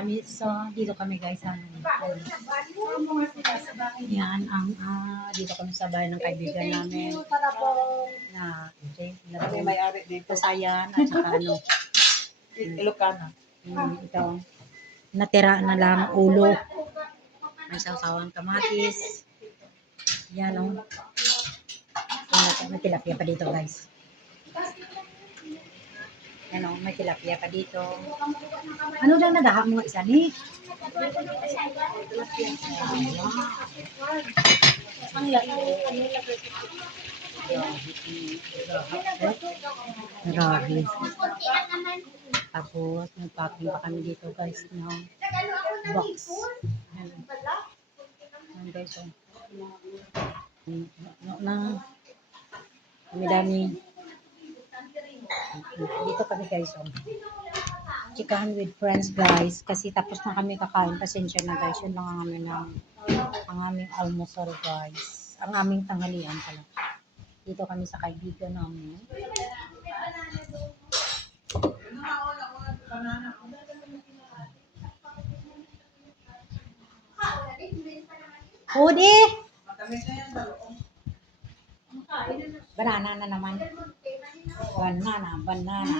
kami dito kami guys sa yan ang dito kami sa bahay ng kaibigan namin na may-ari dito. Kasayan at saka ano Ilocana. ito natira na lang ulo may sawsawang kamatis yan o may tilapia pa dito guys yan o may tilapia pa dito ano lang nadaha mo isa ni ang laki grabe tapos nagpacking pa kami dito guys ng box yan guys o dami dito kami guys o chikahan with friends guys kasi tapos na kami kakain pasensya na guys yun lang ang aming almusal guys ang aming tanghalian pala dito kami sa kaibigan namin Hudi banana na naman banana banana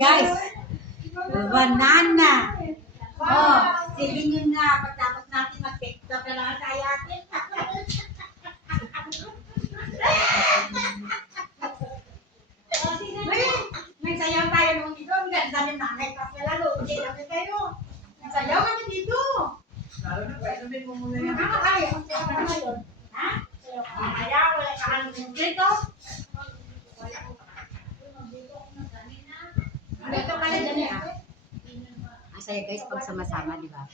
guys banana oh sige nyo na pagtapos natin mag-tiktok na lang tayo atin may sayaw tayo nung dito ang ganda ng nanay kasi lalo hindi namin kayo sayaw kami dito Lalo na, pwede sabihin mo muna yan. nakakaya ang sayaw na ngayon ha? Sayaw wala ka ang dito dito ka na dyan ang saya guys pag sama-sama di ba?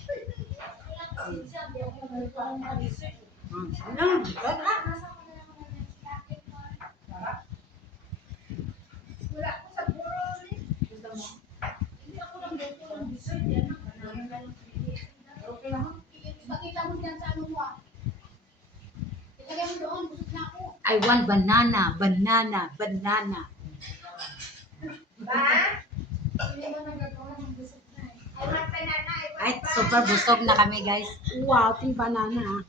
Wala ko sa puro ni. Hindi ako nagluto ng dessert yan. Okay lang. Pakita mo diyan sa ano mo. Ilagay mo doon, busog na ako. I want banana Ba? Hindi mo nagagawa ng busog na eh. I want banana. ay super busog na kami guys wow ting banana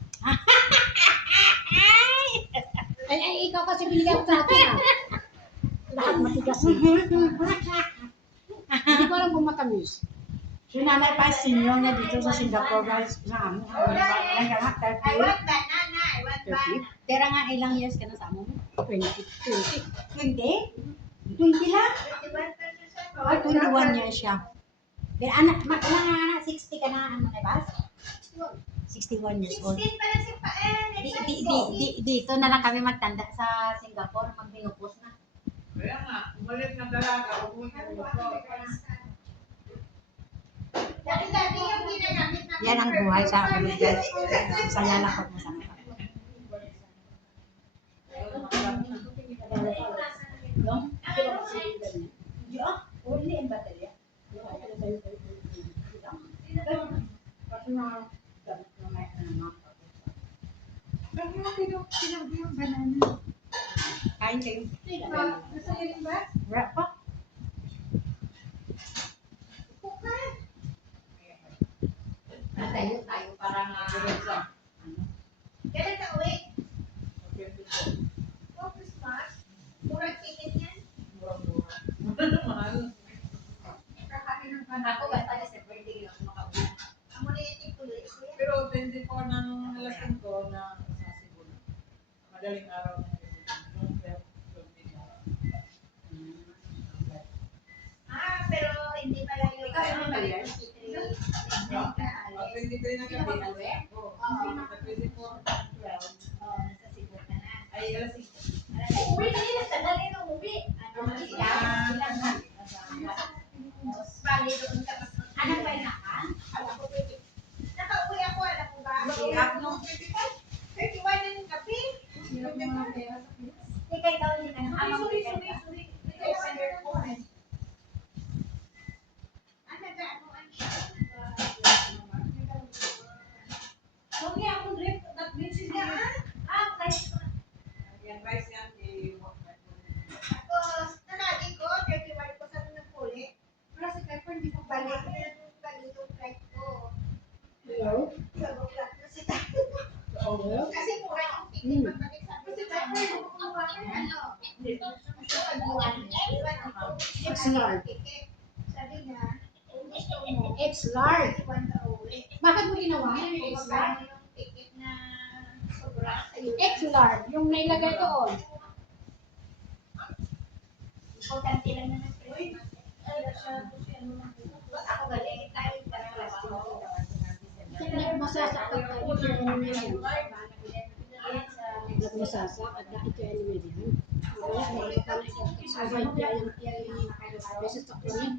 Ay, ikaw kasi binigyan ko sa akin ah. Lahat matigas. Hindi ko alam kung matamis. si nanay pa senior na dito sa Singapore guys na amin naghanap 30 pero nga ilang years ka na sa amo 20 lang ay 21 years siya pero anak ilang anak 60 ka na ano na ba 61 years old dito na lang kami magtanda sa Singapore magbinupos na Kaya nga, umalit ng dalaga, umuwi ng luto. yan ang buhay sa amin guys saya lang pag masama ka kain kayo wrap pa tayo para Kailan ka uwi? Oh, Christmas? Murag ticket yan? Mahal. Kakain ng ako basta December hindi ako makauwi Amo na yung tituloy. Pero 24 ng alas 5 na sa Cebu na. Madaling araw na yung 12. Pero hindi pala yung... Ikaw, ano ba yan? 23 23 na gabi. Oo. 24 at 12. sa Cebu ka na. Ay, alas 5. Uwi na nila sa dali ng uwi. Ano Bali doon ka pa. anak ba yun ka? Alam ko pwede. Nakauwi ako, alam ko ba? Hirap, no? 31 na yung gabi. Ikay daw yun ang ama mo Sorry. Ikaw sa airport. Ano gano'n siya? Okay, akong drip. That bitch is there. ah guys price yan, Tapos, nanagi ko, 31 ko sa ng huli. Pero si Pepper, hindi ko balik yung flight ko. Hello? 12 o'clock na si Tayo. Hello? Kasi mura yung ticket pabalik sa si Pepper, yung kumuha ng ano. Gusto ka buwan. It's large. Sabi niya, kung gusto mo, It's large. 31 ka uwi. Bakit mo ginawa? Kung It's large. magkano yung ticket na sobra sa'yo. It's large. Yung nailagay doon. Importante lang naman Christmas. Ako galing tayo para Nagmasasakit tayo sa ano na yan. Nagmasasakit na ito ano na yan. Wala na ito pa na sabay niya yung nasasakyan niya.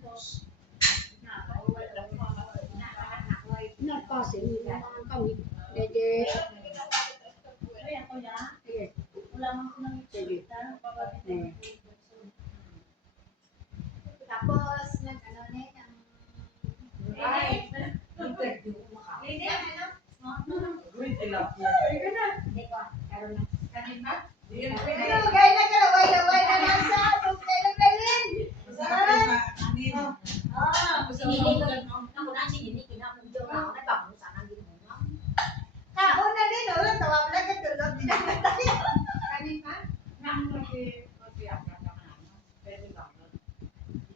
Napasin, naman kami. Dede. Sige. Sige. Tapos, nag-ano na yun, ang... Hindi, ano? Uy, tilapia. Hindi ko, karoon na. Diyan, Pero, gaya na kalaway-laway na lang sa atong kailan-kailan. masarap yan sa kanin. Gusto mo Kaon na din, oh. Tawag lang ka tulog. Dinakatay. Kanin pa?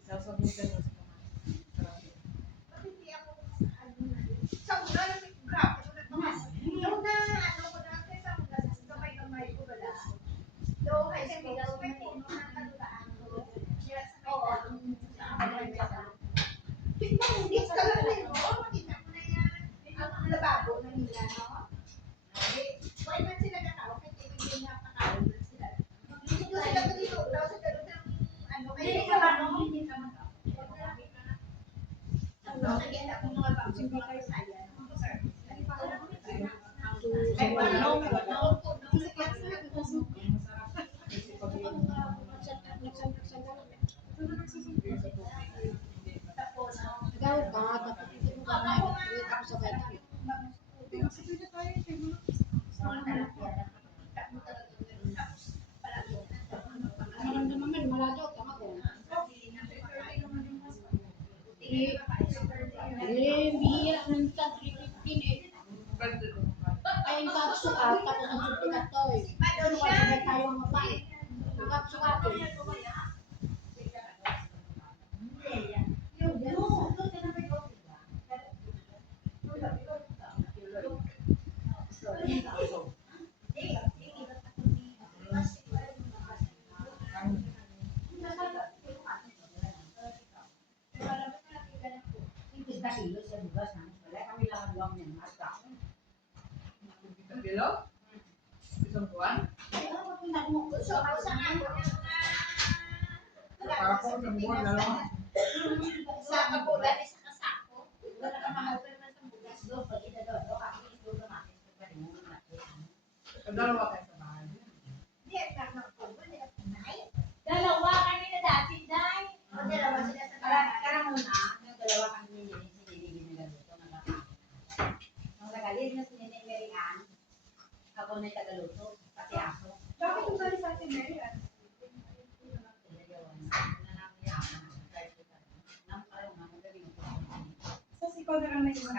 Sasabutan mo sa Bakit hindi ako, ano na din? Sa una, grabe. Nung na, ano ko na, sa una, sa kamay-kamay ko wala. Doon, kasi may puno ng kalutaan ko. Kaya sa may hindi ka lang din, oh. Makita mo na yan. Ang lababo na nila, no? Why man sila nakawag? Kasi hindi napakawag na sila. Dito sila dito, daw sa ganun ng, ano, Hindi ka ba, no? Hindi ka man. Nagkita ko mga vaccine ko kayo sa yan. Ay, wala ko sa klase na masarap. Kasi pag tapos, Ikaw ka, tapos hindi mo ka na wait ako sa bata. Maramdaman man, maladaw ka ako. Bihira ng tag 315 eh. Ay, ang kapsukat, tapos ang supikat to eh. Ano ka, sabay tayo mabay. Ang kapsukat eh. kilo? Isang buwan? gusto ko sa ano Para po isang buwan na lang. sa kabulan sa kasako. Wala ka mahal naman sa bugas do pag ito do kami ito do natin pa rin mo na. Dalawa kayo sa bahay. Di at na ko ni at nay. Dalawa kami na dati, Day. O dalawa sila sa Karang muna, yung dalawa kami ni Nini na galuto. Nung nagalit na si Nini Mary Ann, ako na tagaluto, pati aso. Bakit kung bali sa atin Mary Ann? Sa sikaw na lang na yung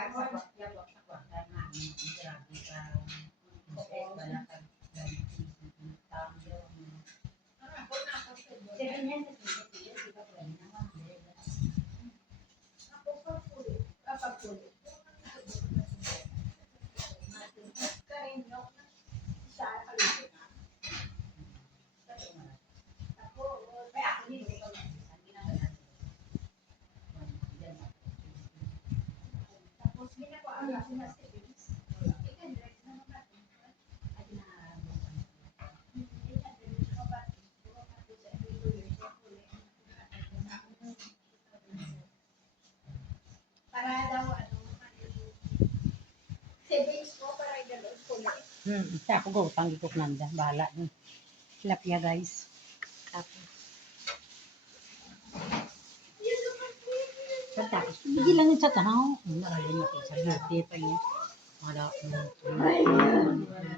Tapos ginagawa ang lahat na savings. I-direct na naman. Para daw ano, savings ko para i-download ko na. Sa ako go, tanggi ko nanda. Bahala. Tilapia guys. Tapos. Tapos, bigyan lang yun sa tanaw. Naalala natin sa birthday pa niya. Wala.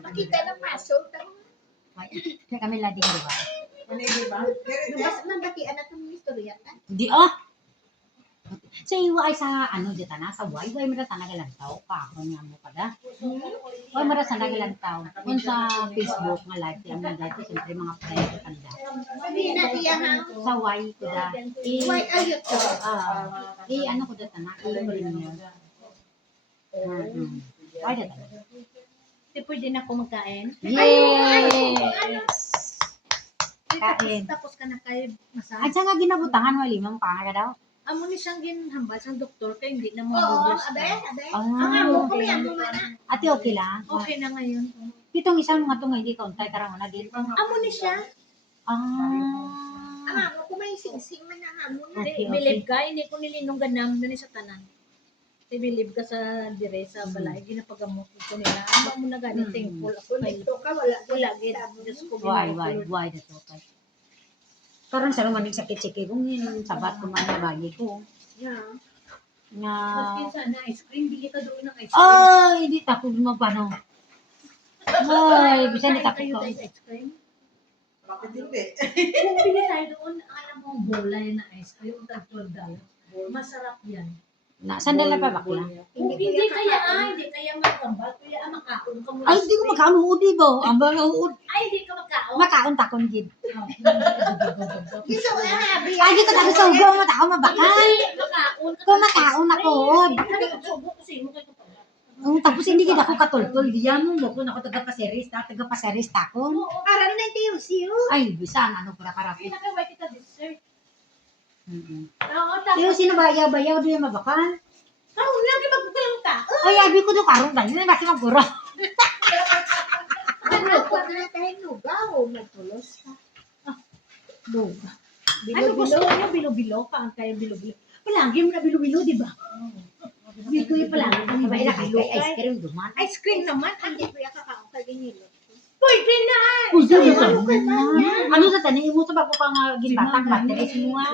Makita ng maso. May Kaya kami lading, di ba? Ano di ba? Nabas man batian na itong istorya ta. Di, oh! So, iwa ay sa, ano, dito na, sa way, way mara tanag lantaw, kahon nga mo kada. Way mara tanag lantaw. Kung sa Facebook, nga live, yung mga dati, siyempre mga friend, kanda. Sabihin na tiya ha. Sa way, kuda. Why ayot to? Ano ko dito na, i-premiere. Ay, dito na. Di pwede na ako magkain. Yes! Kain. Tapos ka na kayo masahe. At siya nga ginabutangan, wali mang panga ka daw. Amo ni siyang ginhambal sa doktor kay hindi na Oo, mabudos abe, ka. abe. Ah. Ang amo ko yan mo na. Ate, okay lang. Okay na ngayon. Pitong isang mga tungay di kauntay karang na dito. Amo ni siya. Ang Ah. amo ko may singsing man ang amo na. Okay, Believe ka, hindi ko nilinong ganam na ni sa tanan. Te believe ka sa dire sa balay ginapagamot ko nila. Amo mo na gani thankful ako. Kung dito ka, wala. Wala gid. Diyos ko Why, ginagawa. why dito kay. Karon sa manig sakit-sakit kung yun, sabat ko man na bagi ko. Yeah. Nga, Maski sana ice cream, bili ka doon ng ice cream. ay, hindi tapos mo pa no. Ay, bisa ni Kain tapos kayo ko. tayo ice cream. Bakit hindi? Kung bili tayo doon, alam mo, bola na ice cream, tag-12 $. Masarap yan. Na, sandal na pa bakla. Kung hindi hindi kaya magkambal, kuya, makaon ka muna. Ay, hindi ko makaon uudi ba? Ambang uud. Ay, hindi ka makaon. Makaon takon gid. Gusto ko na, abi. Ay, di ko tapos sa ugaw mo tao mabakal. Makaon ka. Kung makaon ako, od. Ano yung subo ko sino kayo pa? Tapos hindi gid ako katultol diyan mo ko na ako taga-paseris, taga-paseris takon. Aram na ito yung siyo. Ay, bisan ano para karapit. Pinakaway kita dessert. Mm. Oo, Pero tapos. sino ba yaw di mabakal? Karon lagi magkukulang ta. Ay, abi ko do karong ba? Yun basi maguro. Ano ko na tayo nugaw. Magtulos ka. Duga. Ano gusto niyo bilo-bilo ka ang kayo bilo-bilo. Palagi mo na bilo-bilo, di ba? Dito yung palagi kami Sabay na bilo-bilo. kay ice cream duman. Ice cream naman. Hindi ko yung kakaon ka ginilo. Pwede na. Uy, di ba? Ano ka ba? Ano sa tanin mo to ba ko pang ginbatang batteries mo nga?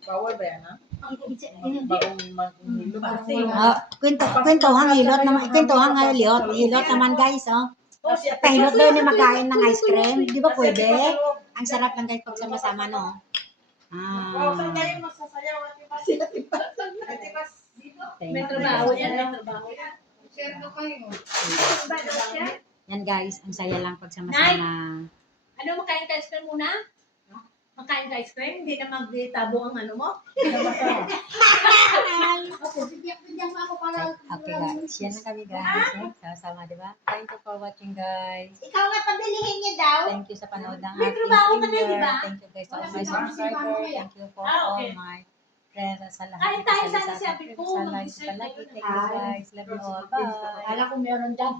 Bawal ba yan, ha? Eh, Bagong maghilo kasi. Kwento hang hilot naman, kwento hang hilot naman guys, oh. Pahilot daw ni magkain ng ice cream, di ba pwede? Ang sarap lang guys pag sama-sama, no? Wow, saan tayo magsasayaw? Ate Pas? Ate Pas? May trabaho yan, may trabaho. Share na kayo. Ba daw siya? Yan guys, ang saya lang pag sama-sama. Ano, makain ka ice cream muna? Makain ka ice cream? Hindi na magtabo ang ano mo? Okay guys, yan na kami guys. Sama-sama, di ba? Thank you for watching guys. Ikaw nga pabilihin niya daw. Thank you sa panood ng May ating trabaho ka na, di premiere. ba? Thank you guys to all Wala my si Ma'am, subscribers. Thank you for all okay. my friends sa lahat. Kain tayo, Sa sana sabi ko, sa live mag-dessert palagi. tayo. Thank you guys. Love you all. Bye. Kala ko meron dyan.